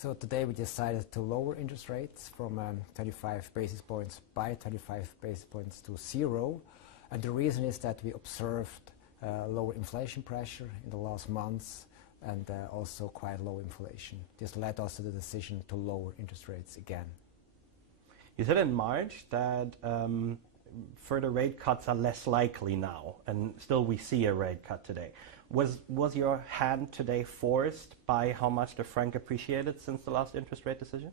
So today we decided to lower interest rates from 25 basis points by 25 basis points to 0. And the reason is that we observed lower inflation pressure in the last months and also quite low inflation. This led us to the decision to lower interest rates again. You said in March that further rate cuts are less likely now, and still we see a rate cut today. Was your hand today forced by how much the franc appreciated since the last interest rate decision?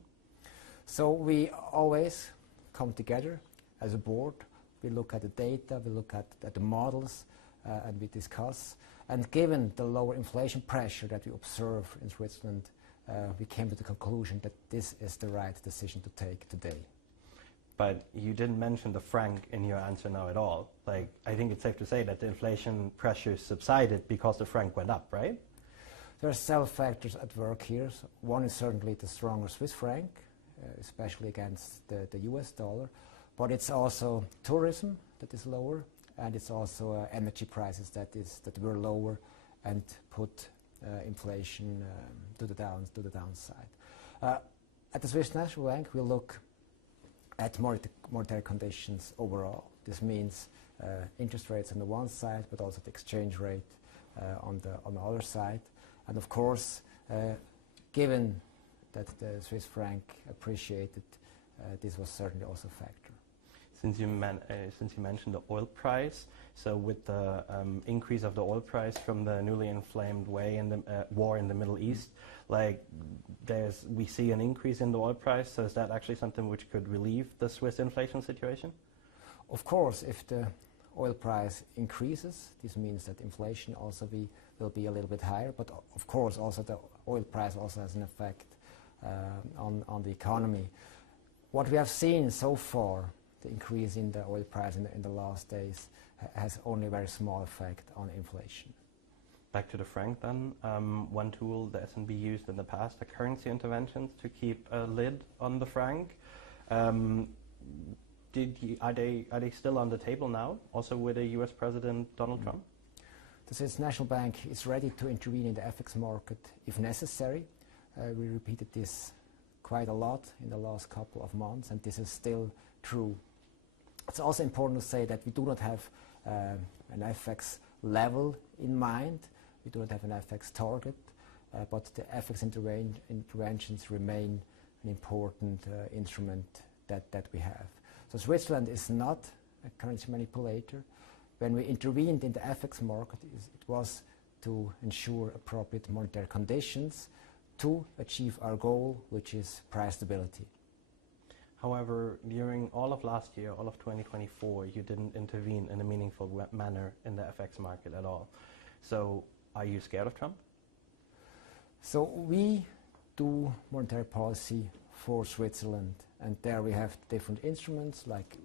So we always come together as a board. We look at the data, we look at the models, and we discuss. And given the lower inflation pressure that we observe in Switzerland, we came to the conclusion that this is the right decision to take today. But you didn't mention the franc in your answer now at all. Like, I think it's safe to say that the inflation pressure subsided because the franc went up, right? There are several factors at work here. So one is certainly the stronger Swiss franc, especially against the US dollar. But it's also tourism that is lower, and it's also energy prices that were lower and put inflation to the downside. At the Swiss National Bank, we look at monetary conditions overall. This means interest rates on the one side, but also the exchange rate on the other side. And of course, given that the Swiss franc appreciated, this was certainly also a factor. Since you mentioned the oil price, so with the increase of the oil price from the newly inflamed war in the Middle East, we see an increase in the oil price. So is that actually something which could relieve the Swiss inflation situation? Of course, if the oil price increases, this means that inflation also will be a little bit higher. But of course, also the oil price also has an effect on the economy. What we have seen so far, the increase in the oil price in the last days, has only a very small effect on inflation. Back to the franc then. One tool the SNB used in the past are currency interventions to keep a lid on the franc. Are they still on the table now, also with the US President Donald Trump? The Swiss National Bank is ready to intervene in the FX market if necessary. We repeated this quite a lot in the last couple of months, and this is still true. It's also important to say that we do not have an FX level in mind. We do not have an FX target, but the FX interventions remain an important instrument that we have. So Switzerland is not a currency manipulator. When we intervened in the FX market, it was to ensure appropriate monetary conditions to achieve our goal, which is price stability. However, during all of last year, all of 2024, you didn't intervene in a meaningful manner in the FX market at all. So are you scared of Trump? So we do monetary policy for Switzerland, and there we have different instruments, like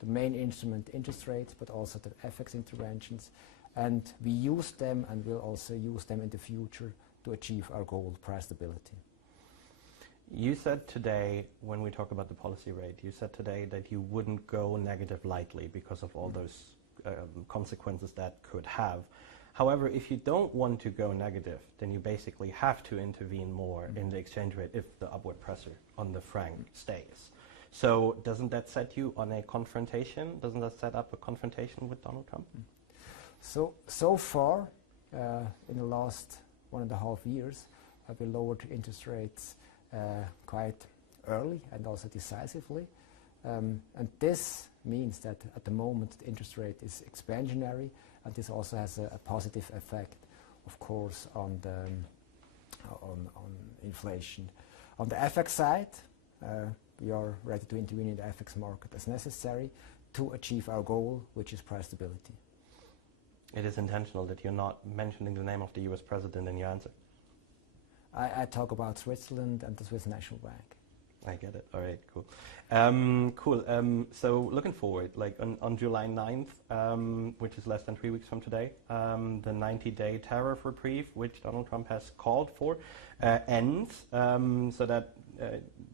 the main instrument, interest rates, but also the FX interventions. And we use them and will also use them in the future to achieve our goal, price stability. You said today, when we talk about the policy rate, you said today that you wouldn't go negative lightly because of all those consequences that could have. However, if you don't want to go negative, then you basically have to intervene more in the exchange rate if the upward pressure on the franc stays. So doesn't that set you on a confrontation? Doesn't that set up a confrontation with Donald Trump? So far, in the last 1.5 years, we lowered interest rates quite early and also decisively. And this means that at the moment the interest rate is expansionary, and this also has a positive effect, of course, on inflation. On the FX side, we are ready to intervene in the FX market as necessary to achieve our goal, which is price stability. It is intentional that you're not mentioning the name of the US president in your answer. I talk about Switzerland and the Swiss National Bank. I get it. All right, cool. So looking forward, like on July 9th, which is less than 3 weeks from today, the 90-day tariff reprieve, which Donald Trump has called for, ends, so that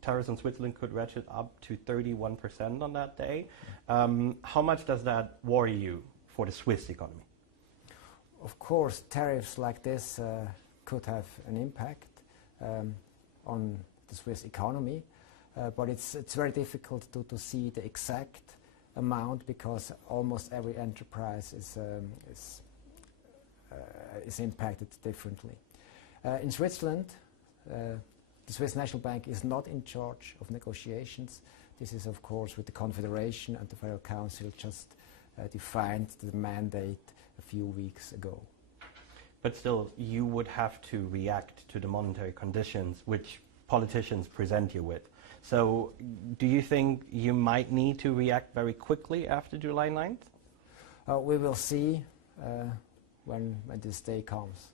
tariffs on Switzerland could ratchet up to 31% on that day. How much does that worry you for the Swiss economy? Of course, tariffs like this could have an impact. on the Swiss economy, but it's very difficult to see the exact amount because almost every enterprise is impacted differently. In Switzerland, the Swiss National Bank is not in charge of negotiations. This is, of course, with the Confederation, and the Federal Council just defined the mandate a few weeks ago. But still, you would have to react to the monetary conditions which politicians present you with. So do you think you might need to react very quickly after July 9th? We will see when this day comes.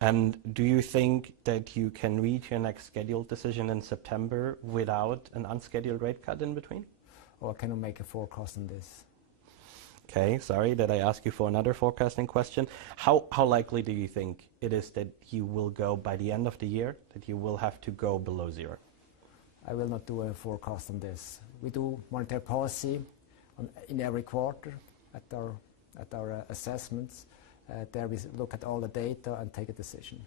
And do you think that you can reach your next scheduled decision in September without an unscheduled rate cut in between? Or I cannot make a forecast on this. Okay, sorry that I ask you for another forecasting question. How likely do you think it is that you will go by the end of the year, that you will have to go below zero? I will not do a forecast on this. We do monetary policy in every quarter at our assessments. There we look at all the data and take a decision.